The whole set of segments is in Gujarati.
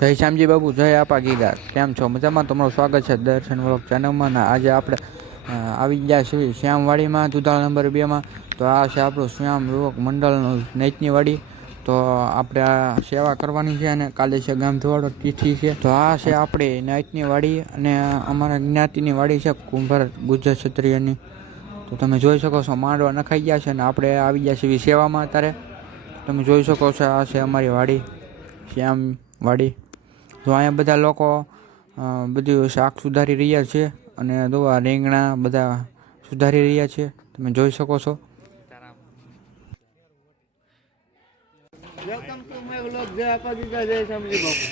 જય શ્યામજી બાબુ, જય આપા ગીગા. કેમ છો? મજામાં? તમારું સ્વાગત છે દર્શન વ્લોગ ચેનલમાં. ને આજે આપણે આવી ગયા છીએ શ્યામવાડીમાં, દુધાળ નંબર 2માં. તો આ છે આપણું શ્યામ યુવક મંડળનું નેચની વાડી. તો આપણે આ સેવા કરવાની છે અને કાલે છે ગામ ધોવાડો તિથિ છે. તો આ છે આપણી નાઇટની વાડી અને અમારા જ્ઞાતિની વાડી છે કુંભાર ગુજ્જર ક્ષત્રિયની. તો તમે જોઈ શકો છો માંડવા નખાઈ ગયા છે અને આપણે આવી ગયા છીએ સેવામાં. અત્યારે તમે જોઈ શકો છો આ છે અમારી વાડી, શ્યામ વાડી. તો અહીંયા બધા લોકો બધું શાક સુધારી રહ્યા છે અને દવા રીંગણા બધા સુધારી રહ્યા છે, તમે જોઈ શકો છો. Welcome to my vlog. જય આપા ગીગા, જય શામજી બાપુ.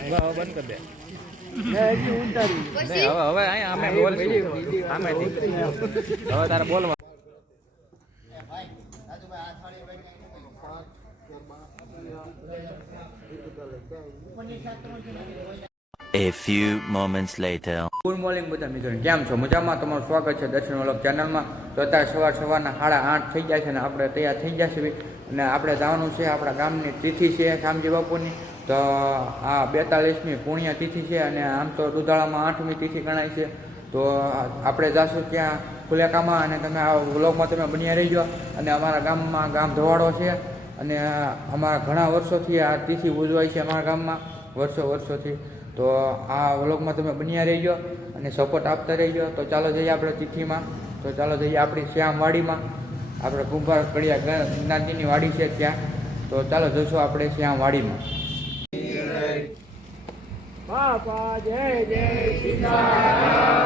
હવે બંધ કરી દે. હવે અહીંયા અમે બોલશું સામેથી. હવે તારે બોલવા. A few moments later. Good morning બધા મિત્રો, કેમ છો? મજામાં? તમારું સ્વાગત છે દર્શન વ્લોગ ચેનલમાં. તો અત્યારે સવારના 8:30 થઈ ગયા છે અને આપણે તૈયાર થઈ ગયા છીએ અને આપણે જવાનું છે આપણા ગામની તિથિ છે શામજી બાપુની. તો આ 42મી પુણ્ય તિથિ છે અને આમ તો દુધાળામાં 8મી તિથિ ગણાય છે. તો આપણે જઈશું ત્યાં ફુલેકામાં અને તમે આ વ્લોગમાં તમે બન્યા રહીજો. અને અમારા ગામમાં ગામ ધોવાડો છે અને અમારા ઘણા વર્ષોથી આ તિથિ ઉજવાય છે અમારા ગામમાં, વર્ષોથી. તો આ વ્લોગમાં તમે બન્યા રહીજો અને સપોર્ટ આપતા રહીજો. તો ચાલો જઈએ આપણે તિથિમાં. તો ચાલો જઈએ આપણી શ્યામવાડીમાં, આપણે કુંભાર કડિયા જ્ઞાતિની વાડી છે ત્યાં. તો ચાલો જઈશું આપણે શ્યામવાડીમાં. બાપા જય જય સીતારામ.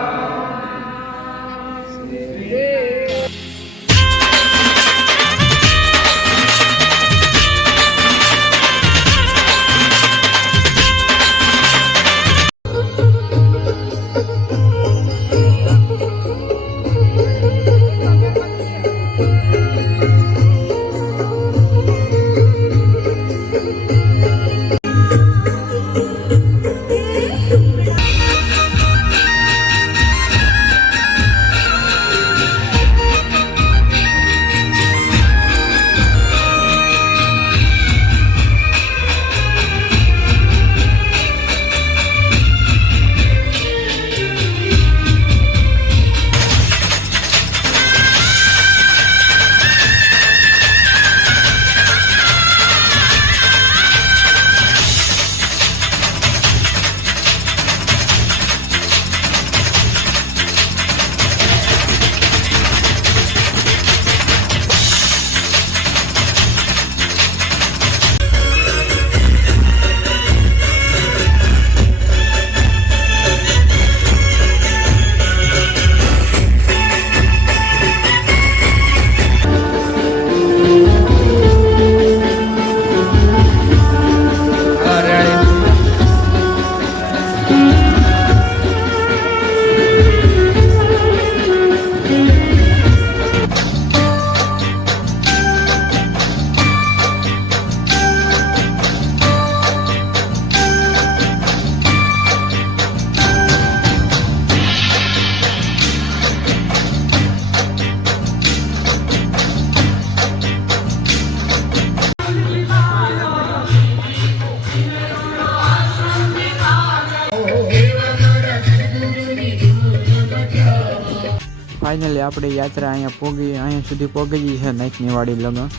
ફાઇનલી આપણી યાત્રા અહીંયા સુધી પહોંચી છે નાઇટની વાડી લગન.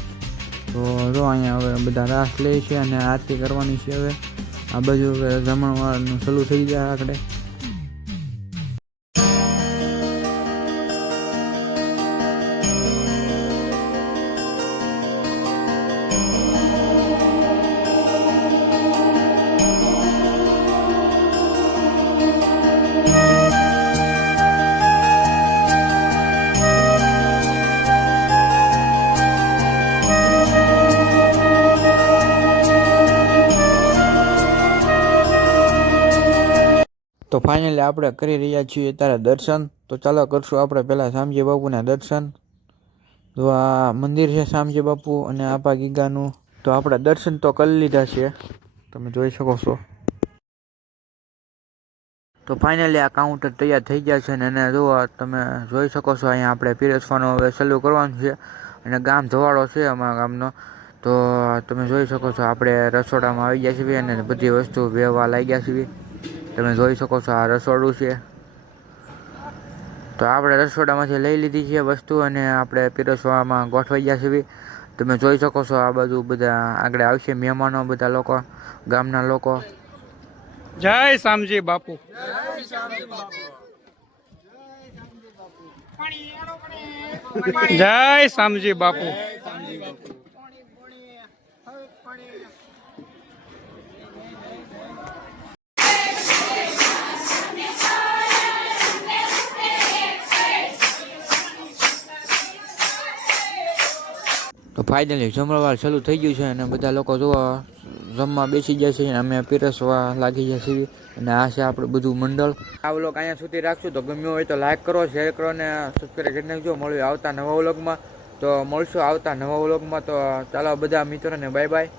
તો જો અહીંયા હવે બધા રાસ લે છે અને આરતી કરવાની છે. હવે આ બાજુ જમણવારનું ચાલુ થઈ જાય આગળ. તો ફાઇનલી આપણે કરી રહ્યા છીએ ત્યારે દર્શન. તો ચાલો કરશું આપણે પહેલાં શામજી બાપુના દર્શન. તો આ મંદિર છે શામજી બાપુ અને આપા ગીગાનું. તો આપણે દર્શન તો કરી લીધા છે, તમે જોઈ શકો છો. તો ફાઇનલી આ કાઉન્ટર તૈયાર થઈ ગયા છે અને એને જોવા તમે જોઈ શકો છો. અહીંયા આપણે પીરસવાનું હવે ચાલુ કરવાનું છે અને ગામ ધોવાડો છે અમારા ગામનો. તો તમે જોઈ શકો છો આપણે રસોડામાં આવી ગયા છીએ અને બધી વસ્તુ વેવા લાગ્યા છીએ. તમે જોઈ શકો છો આ રસોડું છે. તો આપણે રસોડામાંથી લઈ લીધી છે વસ્તુ અને આપણે પીરસવામાં ગોઠવાઈ ગયા છીએ. તમે જોઈ શકો છો આ બાજુ બધા આગળ આવશે મહેમાનો, બધા લોકો, ગામના લોકો. જય શામજી બાપુ. જય શામજી બાપુ. તો ફાઇનલી જમણવાર ચાલુ થઈ ગયું છે અને બધા લોકો જોવા જમવા બેસી ગયા છે. અમે પીરસવા લાગી ગયા છીએ અને આ છે આપણું બધું મંડળ. આ વ્લોગ અહીંયા સુધી રાખશું. તો ગમ્યું હોય તો લાઈક કરો, શેર કરો અને સબસ્ક્રાઈબ કરી નાખજો. મળ્યું આવતા નવા વ્લોગમાં. તો મળશું આવતા નવા વ્લોગમાં. તો ચાલો બધા મિત્રોને બાય બાય.